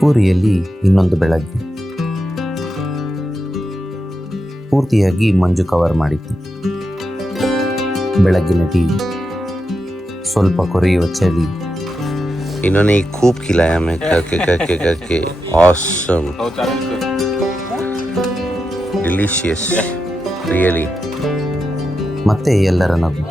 ಪೂರಿಯಲ್ಲಿ ಇನ್ನೊಂದು ಬೆಳಗ್ಗೆ. ಪೂರ್ತಿಯಾಗಿ ಮಂಜು ಕವರ್ ಮಾಡಿತ್ತು. ಬೆಳಗ್ಗಿನ ಟೀ, ಸ್ವಲ್ಪ ಕೊರೆಯುವ ಚಳಿ. इन्होंने खूब खिलाया मैं करके ऑसम डिलीशियस रियली. ಮತ್ತೆ ಎಲ್ಲರ ನಗು.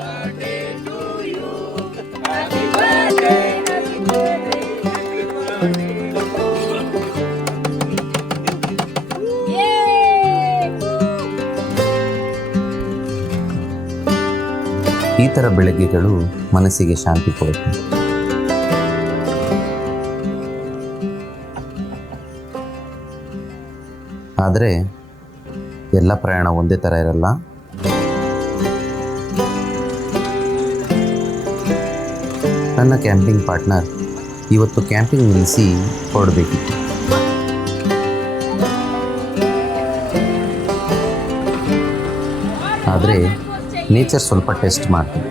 ಈ ಥರ ಬೆಳಗ್ಗೆಗಳು ಮನಸ್ಸಿಗೆ ಶಾಂತಿ ಕೊಡುತ್ತೆ. ಆದರೆ ಎಲ್ಲ ಪ್ರಯಾಣ ಒಂದೇ ಥರ ಇರಲ್ಲ. ನನ್ನ ಕ್ಯಾಂಪಿಂಗ್ ಪಾರ್ಟ್ನರ್ ಇವತ್ತು ಕ್ಯಾಂಪಿಂಗ್ ನಿಲ್ಲಿಸಿ ಹೊರಡಬೇಕಿತ್ತು. ಆದರೆ ನೇಚರ್ ಸ್ವಲ್ಪ ಟೆಸ್ಟ್ ಮಾಡ್ತೀನಿ.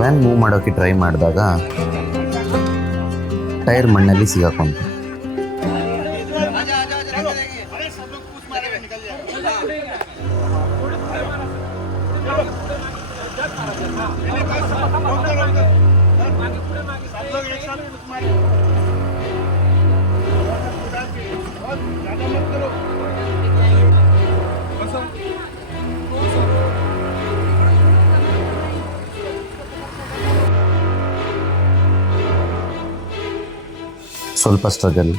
ವ್ಯಾನ್ ಮೂವ್ ಮಾಡೋಕ್ಕೆ ಟ್ರೈ ಮಾಡಿದಾಗ ಟೈರ್ ಮಣ್ಣಲ್ಲಿ ಸಿಗಾಕೊಂತು. ಸ್ವಲ್ಪ ಸ್ಟ್ರಗಲ್,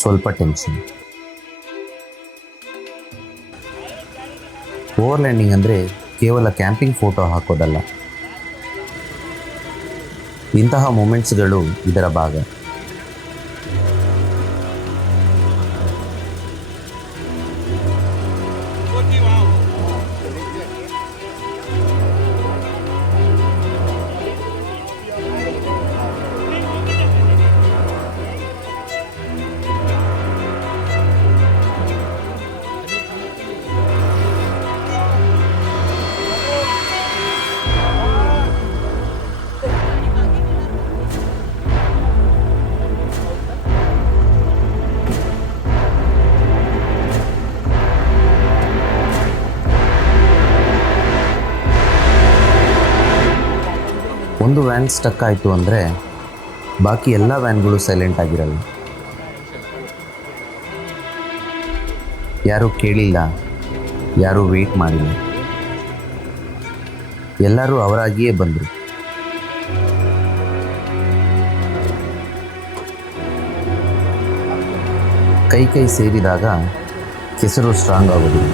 ಸ್ವಲ್ಪ ಟೆನ್ಷನ್. ಓವರ್ಲ್ಯಾಂಡಿಂಗ್ ಅಂದರೆ ಕೇವಲ ಕ್ಯಾಂಪಿಂಗ್ ಫೋಟೋ ಹಾಕೋದಲ್ಲ. ಇಂತಹ ಮೂಮೆಂಟ್ಸ್ಗಳು ಇದರ ಭಾಗ. ಒಂದು ವ್ಯಾನ್ ಸ್ಟಕ್ ಆಯಿತು ಅಂದರೆ ಬಾಕಿ ಎಲ್ಲ ವ್ಯಾನ್ಗಳು ಸೈಲೆಂಟ್ ಆಗಿರಲ್ಲ. ಯಾರೂ ಕೇಳಿಲ್ಲ, ಯಾರೂ ವೆಯ್ಟ್ ಮಾಡಿಲ್ಲ, ಎಲ್ಲರೂ ಅವರಾಗಿಯೇ ಬಂದರು. ಕೈ ಸೇರಿದಾಗ ಕೆಸರು ಸ್ಟ್ರಾಂಗ್ ಆಗೋದಿಲ್ಲ.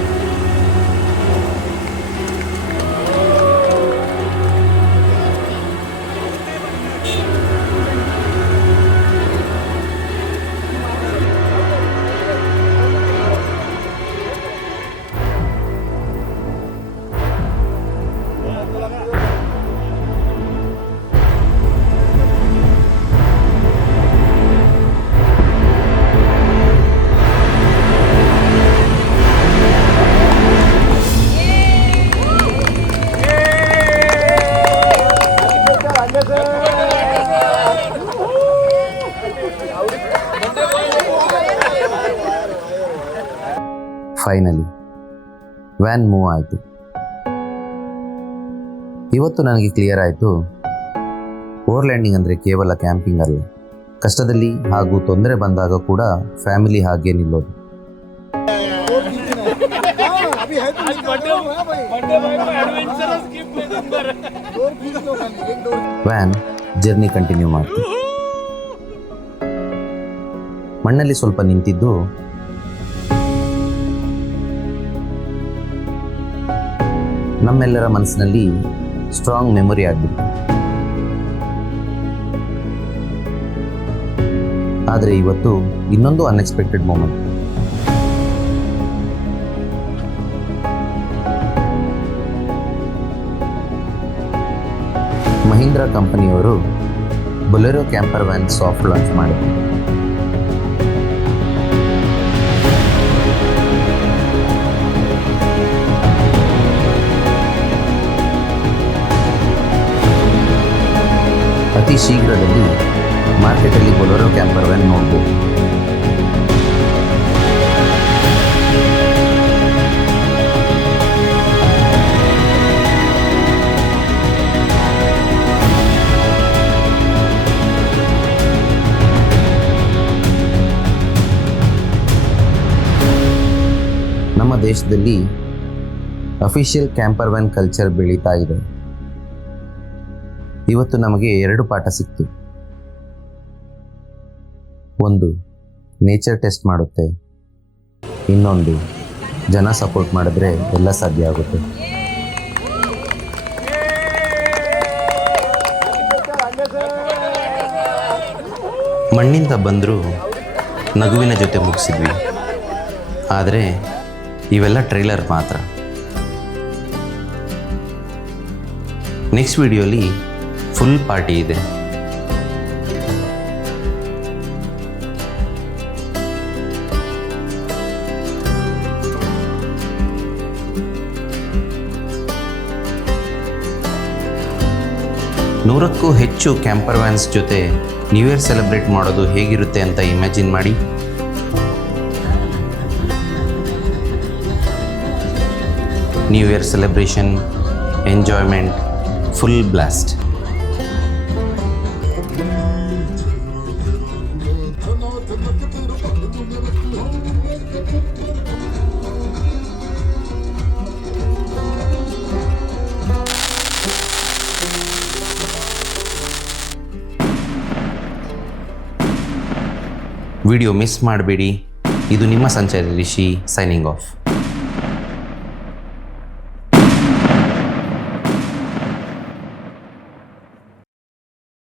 ಫೈನಲಿ ವ್ಯಾನ್ ಮೂವ್ ಆಯಿತು. ಇವತ್ತು ನನಗೆ ಕ್ಲಿಯರ್ ಆಯಿತು, ಓವರ್ಲ್ಯಾಂಡಿಂಗ್ ಅಂದರೆ ಕೇವಲ ಕ್ಯಾಂಪಿಂಗ್ ಅಲ್ಲ, ಕಷ್ಟದಲ್ಲಿ ಹಾಗೂ ತೊಂದರೆ ಬಂದಾಗ ಕೂಡ ಫ್ಯಾಮಿಲಿ ಹಾಗೆ ನಿಲ್ಲೋದು. ವ್ಯಾನ್ ಜರ್ನಿ ಕಂಟಿನ್ಯೂ ಮಾಡ್ತು. ಮಣ್ಣಲ್ಲಿ ಸ್ವಲ್ಪ ನಿಂತಿದ್ದು ನಮ್ಮೆಲ್ಲರ ಮನಸ್ಸಿನಲ್ಲಿ ಸ್ಟ್ರಾಂಗ್ ಮೆಮೊರಿ ಆಗಿತ್ತು. ಆದರೆ ಇವತ್ತು ಇನ್ನೊಂದು ಅನ್ಎಕ್ಸ್ಪೆಕ್ಟೆಡ್ ಮೂಮೆಂಟ್. ಮಹೀಂದ್ರಾ ಕಂಪನಿಯವರು Bolero camper van soft launch ಮಾಡಿದರು. ಶೀಘ್ರದಲ್ಲಿ ಮಾರ್ಕೆಟಲ್ಲಿ ಬೊಲೊರೋ ಕ್ಯಾಂಪರ್ ವ್ಯಾನ್ ನೋಡ್ಬೋದು. ನಮ್ಮ ದೇಶದಲ್ಲಿ ಅಫಿಷಿಯಲ್ ಕ್ಯಾಂಪರ್ ವ್ಯಾನ್ ಕಲ್ಚರ್ ಬೆಳೀತಾ ಇದೆ. ಇವತ್ತು ನಮಗೆ 2 ಪಾಠ ಸಿಕ್ತು. ಒಂದು, ನೇಚರ್ ಟೆಸ್ಟ್ ಮಾಡುತ್ತೆ. ಇನ್ನೊಂದು, ಜನ ಸಪೋರ್ಟ್ ಮಾಡಿದ್ರೆ ಎಲ್ಲ ಸಾಧ್ಯ ಆಗುತ್ತೆ. ಮಣ್ಣಿಂದ ಬಂದರೂ ನಗುವಿನ ಜೊತೆ ಮುಗಿಸಿದ್ವಿ. ಆದರೆ ಇವೆಲ್ಲ ಟ್ರೈಲರ್ ಮಾತ್ರ. ನೆಕ್ಸ್ಟ್ ವಿಡಿಯೋಲಿ ಫುಲ್ ಪಾರ್ಟಿ ಇದೆ. ನೂರಕ್ಕೂ ಹೆಚ್ಚು ಕ್ಯಾಂಪರ್ ವ್ಯಾನ್ಸ್ ಜೊತೆ ನ್ಯೂ ಇಯರ್ ಸೆಲೆಬ್ರೇಟ್ ಮಾಡೋದು ಹೇಗಿರುತ್ತೆ ಅಂತ ಇಮ್ಯಾಜಿನ್ ಮಾಡಿ. New year celebration, enjoyment, full blast. Video miss ಮಾಡಬೇಡಿ. ಇದು ನಿಮ್ಮ ಸಂಚಾರಿ ರಿಷಿ ಸೈನಿಂಗ್ ಆಫ್.